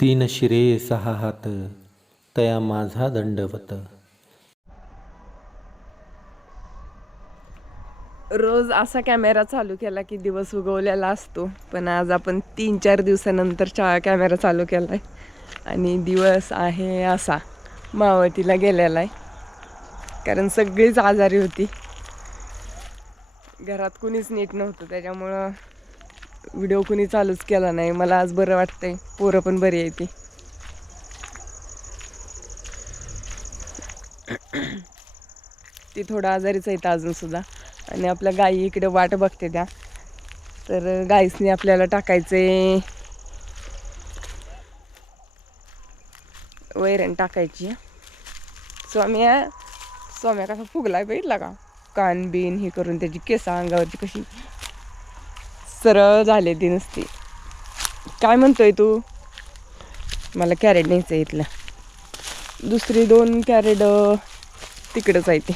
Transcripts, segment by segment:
तीन शिरे सहा हात तया माझा दंडवत. रोज असा कॅमेरा चालू केला की दिवस उगवलेला असतो पण आज आपण तीन चार दिवसानंतर चा कॅमेरा चालू केला आहे आणि दिवस आहे असा मावळतीला गेलेला आहे कारण सगळीच आजारी होती. घरात कुणीच नीट नव्हतं त्याच्यामुळं व्हिडिओ कुणी चालूच केला नाही. मला आज बरं वाटतंय. पोरं पण बरी आहे ती. ती थोडं आजारीच आहेत अजून सुद्धा. आणि आपल्या गायी इकडे वाट बघते त्या. तर गाईसनी आपल्याला टाकायचे वैरण टाकायची. स्वाम्या स्वाम्या कसा फुगलाय बघितला का? कान बिन हे करून त्याची केसा अंगावरची कशी सरळ झाले ती नुसती. काय म्हणतोय तू? मला कॅरेट न्यायचं आहे इथलं. दुसरी दोन कॅरेट तिकडंच आहे ते.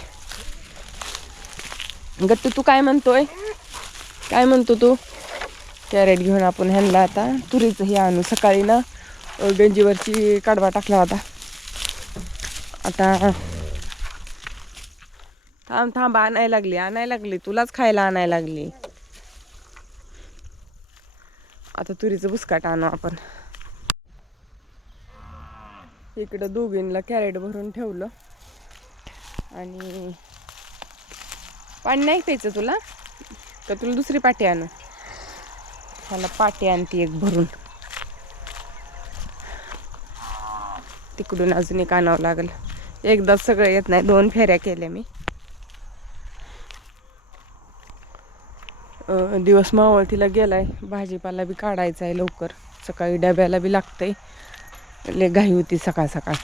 गट्टू तू काय म्हणतोय? काय म्हणतो तू? कॅरेट घेऊन आपण ह्यांना आता तुरीचं हे आणू. सकाळी ना गंजीवरची कडवा टाकला होता. आता थांब थांब आणायला लागली आणायला लागली. तुलाच खायला आणायला लागली. आता तुरीचं बुसकाट आणू आपण. इकडं दोघींना कॅरेट भरून ठेवलं. आणि पाणी नाही प्यायचं तुला? का तुला दुसरी पाटी आणू? मला पाटी आणते एक भरून. तिकडून अजून एक आणावं लागेल. एकदाच सगळं येत नाही. दोन फेऱ्या केल्या मी. दिवस मावळतीला गेलाय. भाजीपाला बी काढायचा आहे लवकर. सकाळी डब्याला बी लागतंय. ले घाई होती सकाळ सकाळ.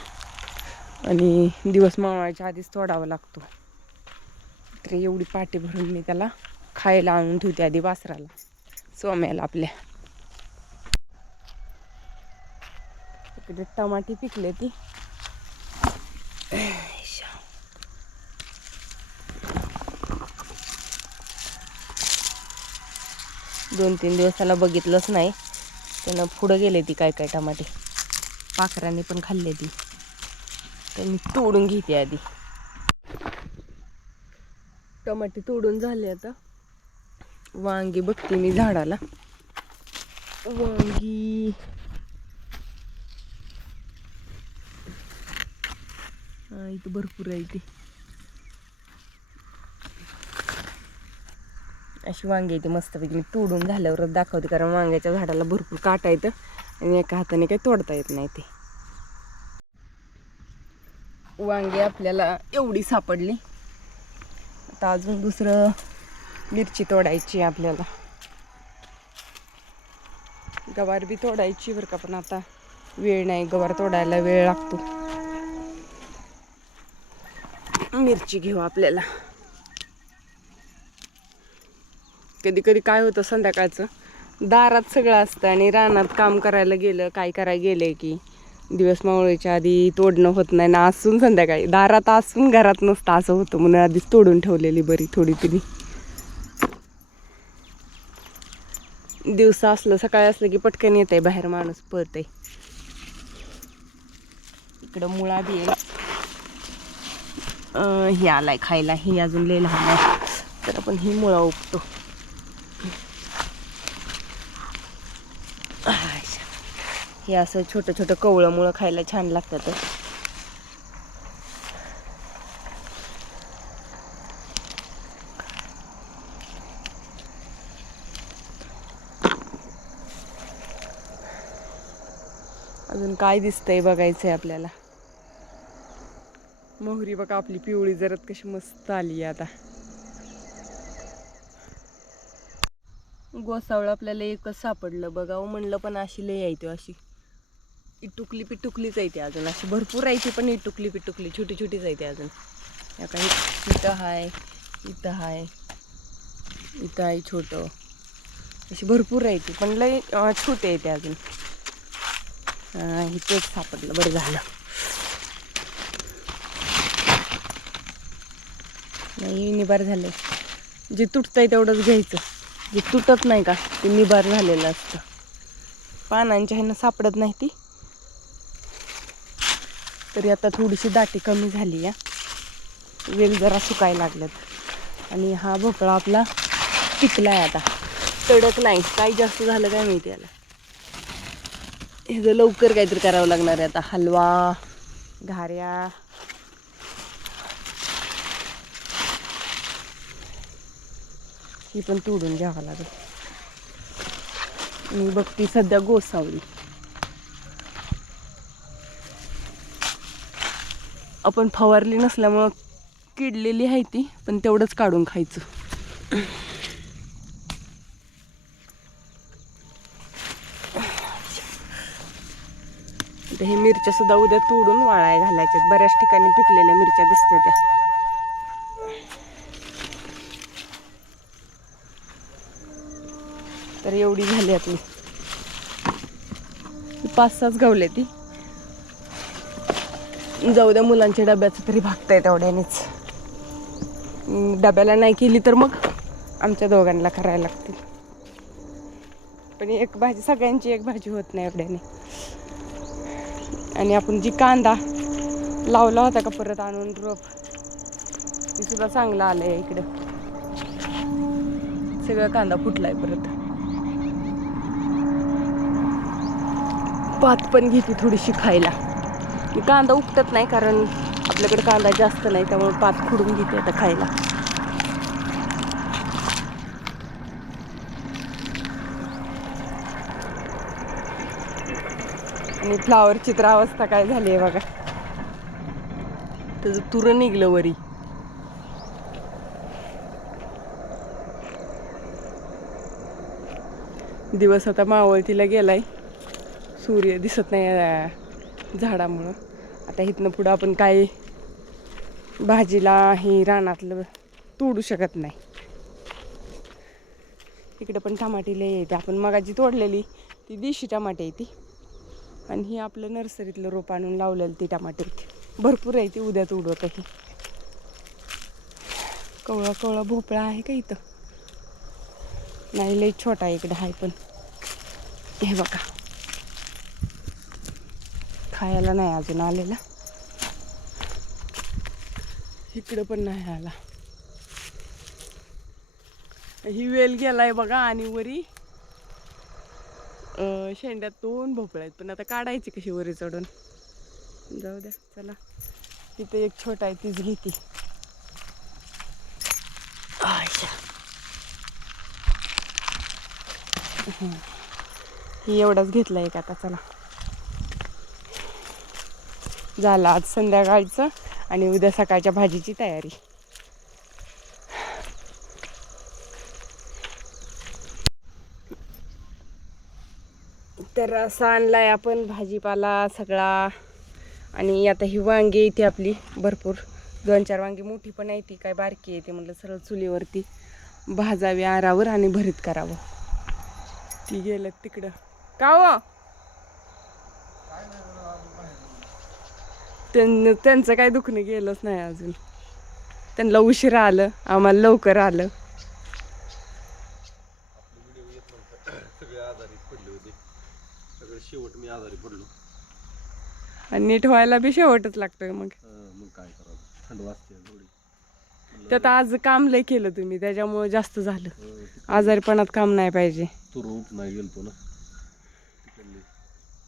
आणि दिवस मावळायच्या आधीच तोडावा लागतो. तर एवढी पाटी भरून मी त्याला खायला आणून ठेवते आधी वासराला सोम्याला आपल्या. इकडे टमाटी पिकले ती. दोन तीन दिवस त्याला बघितलंच नाही. त्यानं पुढं गेले ती काय काय टमाटे. पाखरांनी पण खाल्ले ती. तर मी तोडून घेते आधी. टमाटे तोडून झाले आता. वांगी बघते मी झाडाला. वांगी. इथं भरपूर आहे ती. अशी वांगी येते मस्तपैकी मी तोडून झाल्यावरच दाखवते कारण वांग्याच्या झाडाला भरपूर काटा येतं आणि एका हाताने काही तोडता येत नाही ते. वांगे आपल्याला एवढी सापडली. आता अजून दुसरं मिरची तोडायची आहे आपल्याला. गवार बी तोडायची बरं का पण आता वेळ नाही गवार तोडायला वेळ लागतो. मिरची घेऊ आपल्याला. कधी कधी काय होतं संध्याकाळचं दारात सगळं असतं आणि रानात काम करायला गेलं काय करायला गेले की दिवस मावळीच्या आधी तोडणं होत नाही ना असून संध्याकाळी. दारात असून घरात नसतं असं होतं. म्हणून आधीच तोडून ठेवलेली बरी थोडी तरी दिवसा असलं सकाळी असलं की पटकन येत आहे बाहेर माणूस पळतय. इकडं मुळा बी आहे. हे आलाय खायला. ही अजून लय लहान आहे. तर आपण ही मुळा उपतो हे असं छोटं छोटं कवळं मुळं खायला छान लागतात अजून काय दिसतंय बघायचंय आपल्याला. मोहरी बघा आपली पिवळी जरत कशी मस्त आली आता. गोसावळ आपल्याला एकच सापडलं बघावं हो, म्हणलं पण अशी लय आहे ती अशी. इटुकली पिटुकलीच आहे ती अजून. अशी भरपूर आहे ती पण इटुकली पिटुकली छोटी छोटीच आहे ती अजून. या काही इथं आहे इथं आहे इथं आहे छोटं. अशी भरपूर आहे ती पण लय छोटे आहे ते अजून. इथेच सापडलं बरं झालं. नाही निबार झालं. जे तुटतंय तेवढंच घ्यायचं. जे तुटत नाही का ते निबार झालेलं असतं. पानांच्या ह्यानं सापडत नाही ती. तरी आता थोडीशी दाटी कमी झाली या वेल जरा सुकायला लागल्यात. आणि हा भोपळा आपला पिकलाय आता. तडक नाही. काय जास्त झालं काय माहिती याला ह्याचं लवकर काहीतरी करावं लागणार आहे आता. हलवा घाऱ्या. ही पण तोडून घ्यावं लागेल. मी बघती सध्या गोसावली आपण फवारली नसल्यामुळं किडलेली आहे ती पण तेवढंच काढून खायचं. हे मिरच्या सुद्धा उद्या तोडून वाळाय घालायच्यात. बऱ्याच ठिकाणी पिकलेल्या मिरच्या दिसतात त्या. तर एवढी झाली आपली पाच सहाच गावले ती. जाऊ द्या मुलांच्या डब्याचं तरी भागताय तेवढ्यानेच. डब्याला नाही केली तर मग आमच्या दोघांना करायला लागतील. पण एक भाजी सगळ्यांची एक भाजी होत नाही एवढ्याने. आणि आपण जी कांदा लावला होता का परत आणून रोप ती सुद्धा चांगला आलंय इकडं. सगळं कांदा फुटलाय परत. पात पण घेते थोडीशी खायला. कांदा उपटत नाही कारण आपल्याकडे कांदा जास्त नाही त्यामुळे पात खुडून घेते आता खायला. आणि फ्लावरची तर अवस्था काय झाली आहे बघा. त्याचं तुरं निघलं वरी. दिवस आता मावळतीला गेलाय. सूर्य दिसत नाही झाडामुळं. आता इथनं पुढं आपण काय भाजीला हे रानातलं तोडू शकत नाही. इकडं पण टमाटी लय येते आपण मगाची तोडलेली ती देशी टमाटे आहे ती. आणि ही आपलं नर्सरीतलं रोप आणून लावलेलं ती टमाटे भरपूर आहे ती उद्या तोडवत आहे कवळा कवळा भोपळा आहे का इथं? नाही लई छोटा इकडं आहे पण. हे बघा. खायला नाही अजून आलेला. इकडं पण नाही आला. ही वेल गेलाय बघा आणि वरी शेंड्यात दोन भोपळे आहेत. पण आता काढायची कशी वरी चढून. जाऊ द्या चला. तिथे एक छोटा आहे तीच घेते. ही एवढाच घेतला एक आता चला. झालं आज संध्याकाळचं आणि उद्या सकाळच्या भाजीची तयारी. तर असं आणलाय आपण भाजीपाला सगळा. आणि आता ही वांगी इथे आपली भरपूर. दोन चार वांगी मोठी पण आहे ती काय बारकी आहे ती म्हटलं सरळ चुलीवरती भाजावी आरावर आणि भरीत करावं. ती गेलं तिकडं. का हो? त्यां त्यांचं काय दुखणं गेलंच नाही अजून. त्यांना उशिरा आलं आम्हाला लवकर आलं. शेवट मी आजारी पडलो. आणि नीट व्हायला बी शेवटच लागतोय मग. मग काय करावं? थंड वाजते थोडी. त्यात आज काम लय केलं तुम्ही त्याच्यामुळे जास्त झालं. आजारीपणात काम नाही पाहिजे. तू रूप नाही गेलतो ना.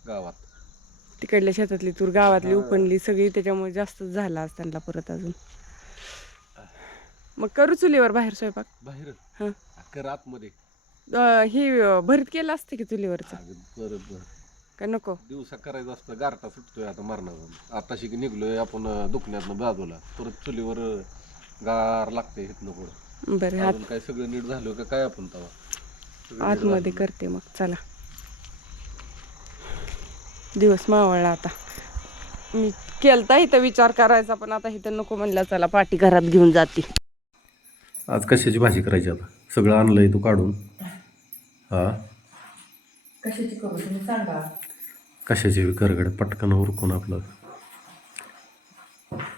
गावात. तिकडल्या शेतातली तूर गावातली उपणली सगळी त्याच्यामुळे जास्त झाला आज त्यांना परत अजून. मग करू चुलीवर बाहेर स्वयंपाक? बाहेर? हं. अख्खं आतमध्ये. अं, हे अं, भरीत केलं असतं की चुलीवरचं? अगं बरं बरं का नको? दिवसा करायचं असतं गारटा सुटतोय आता मरणाचा. आताशी निघलोय आपण अं, दुखण्यातनं बाजूला. परत चुलीवर अं, गार लागते इथनं पुढं. बरं आत अजून काय सगळं नीट झालं का काय आपण तवा? आतमध्ये. करते मग चला. दिवस मावळला आता. मी केलता इथं विचार करायचा पण आता इथं नको म्हणलं चला पाठी घरात घेऊन जाते. आज कशाची भाजी करायची आता? सगळं आणलंय तू काढून. हा? कशाची करू? तुम्ही सांगा. कशाची करगड पटकन उरकून आपलं.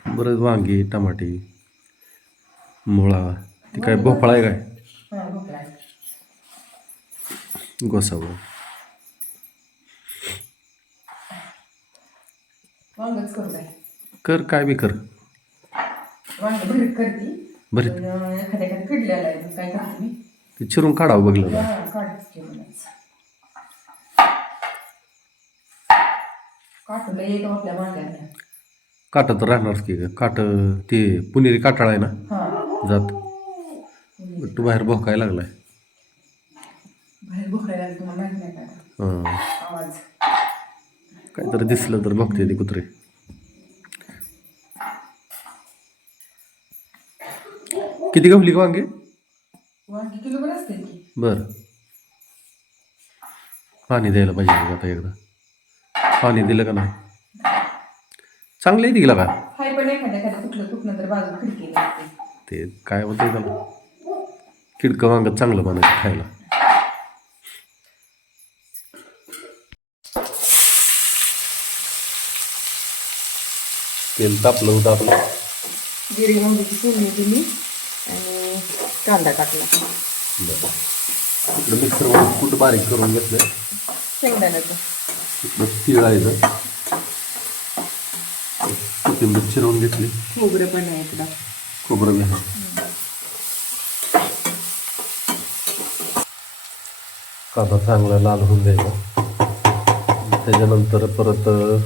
बरं वांगी टमाटे मुळा ती काय भोपळा आहे काय? गोसावं. वांगच करू काय कर काय बी कर. वांगे भरीत करते. भरीत. पण, अं, एखाद्या एखाद्या किडलेला आहे मग काय करते मी? ते चिरून काढावं बघलं हा, काढते चिरूनच. काटूला येतो आपल्या वांग्याला काटं तर राहणारच की काट ते पुणेरी काटाळ आहे ना? हा. जात. तू बाहेर भोकायला लागलाय. बाहेर बुखायला तुम्हाला माहीत नाही का? हां. आवाज. काहीतरी दिसलं तर बघते ते कुत्रे. किती गवली का वांगे? बरं. पाणी द्यायला पाहिजे आता एकदा. पाणी दिलं का नाही? चांगलं आहे तिला का? ते काय म्हणते त्याला? किडकं वांग चांगलं बनायचं खायला. तेल तापलं होतं आपलं. जिरे मोहरीची फोडणी दिली आणि कांदा टाकला. बरं. इकडं मिक्सरमध्ये कुठं बारीक करून घेतलं शेंगदाण्याचं. इकडं तिळायचं कोथिंबीर चिरवून घेतली. खोबरं पण आहे इकडं. खोबरं आहे. कांदा चांगला लाल होऊन द्यायचा त्याच्यानंतर परत अं,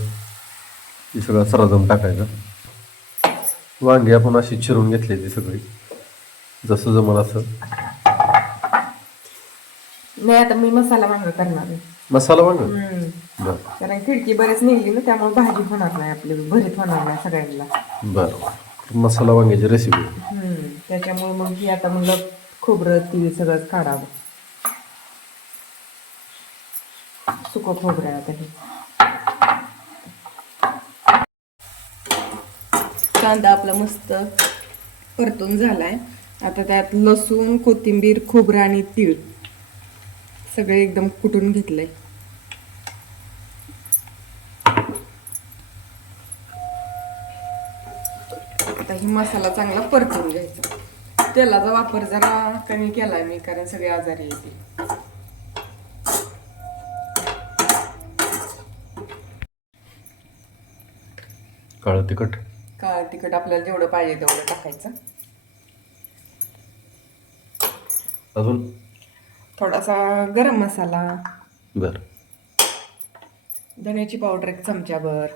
हे सगळं सरजम टाकायचं. वांगी आपण अशी चिरून घेतलेली सगळी. जसं जमल असं. नाही आता मी मसाला वांग करणार आहे. मसाला वांग. बरं. कारण खिडकी बरेच निघली ना त्यामुळे भाजी होणार नाही आपली भरीत होणार नाही सगळ्यांना. बरं. मसाला वांग्याची रेसिपी. त्याच्यामुळे मग ही आता म्हणलं खोबरं तीळ सगळंच काढावं. सुकं खोबरं आता हे. कांदा आपला मस्त परतून झालाय. आता त्यात लसूण कोथिंबीर खोबरं आणि तीळ. सगळे एकदम कुटून घेतलंय. आता ही मसाला चांगला परतून घ्यायचा. तेलाचा वापर जरा कमी केलाय मी कारण सगळे आजारी येते काळं तिखट. तिखट आपल्याला जेवढं पाहिजे तेवढं टाकायचं. अजून? थोडासा गरम मसाला. बरं. धण्याची पावडर एक चमच्याभर.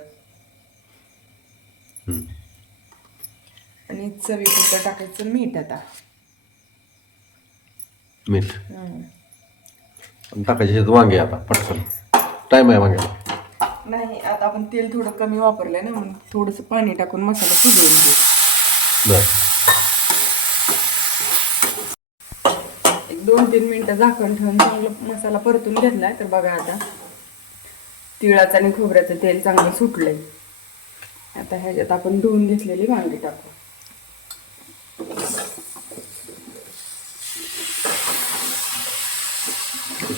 आणि चवीपुरतं टाकायचं मीठ आता. मीठ? टाकायचे वांगे आता पटकन. टाईम आहे वांग्याला. नाही आता आपण तेल थोडं कमी वापरलंय ना म्हणून थोडंसं पाणी टाकून मसाला शिजवून घेऊ. एक दोन तीन मिनटं झाकण ठेवून चांगलं मसाला परतून घेतलाय तर बघा आता. तिळाचं आणि खोबऱ्याचं तेल चांगलं सुटलंय. आता ह्याच्यात आपण धुवून घेतलेली वांगी टाकू.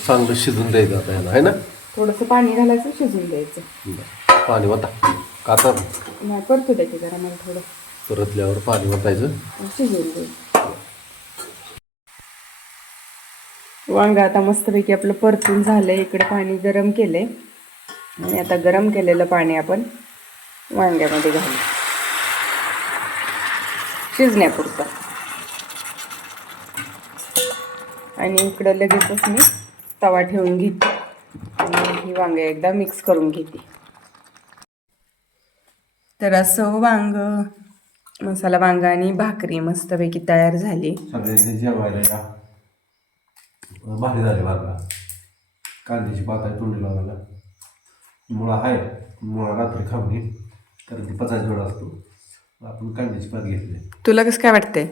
चांगलं शिजून द्यायचं आता याला आहे ना? थोडंसं पाणी घालायचं शिजून द्यायचं. पाणी वता का तर? नाही परतू द्या की जरा मला थोडं. परतल्यावर पाणी वतायचं आणि शिजवून द्यायचं वांग आता मस्तपैकी आपलं परतून झालंय. इकडे पाणी गरम केलंय. आणि आता गरम केलेलं पाणी आपण वांग्यामध्ये घालू. शिजण्यापुरतं. आणि इकडं लगेचच मी तवा ठेवून घेते. ही वांगे एकदा मिक्स करून घेते. तर असं वांग मसाला वांग आणि भाकरी मस्तपैकी तयार झाली. जेवायला भारी झाले बारला कांद्याची पात आहे तोंडी लावायला. मुळा आहे मुळा रात्री खावणी कारण ती पचास वेळ असतो. आपण कांद्याची पात घेतली. तुला कसं काय वाटतंय?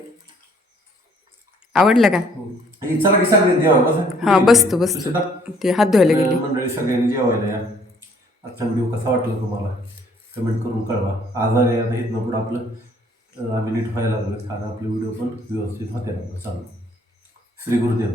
आवडलं का? हे. चला की जेवा बस. हा बसतो बसतो. ते हात धुवायला गेली. मंडळी सगळ्यांनी जेवायला या. आजचा व्हिडिओ कसा वाटला तुम्हाला? कमेंट करून कळवा. आजार आहे आता इथनं पुढं आपलं आम्ही नीट व्हायला लागलो. आणि आपले व्हिडिओ पण व्यवस्थित होते चालू. श्री गुरुदेव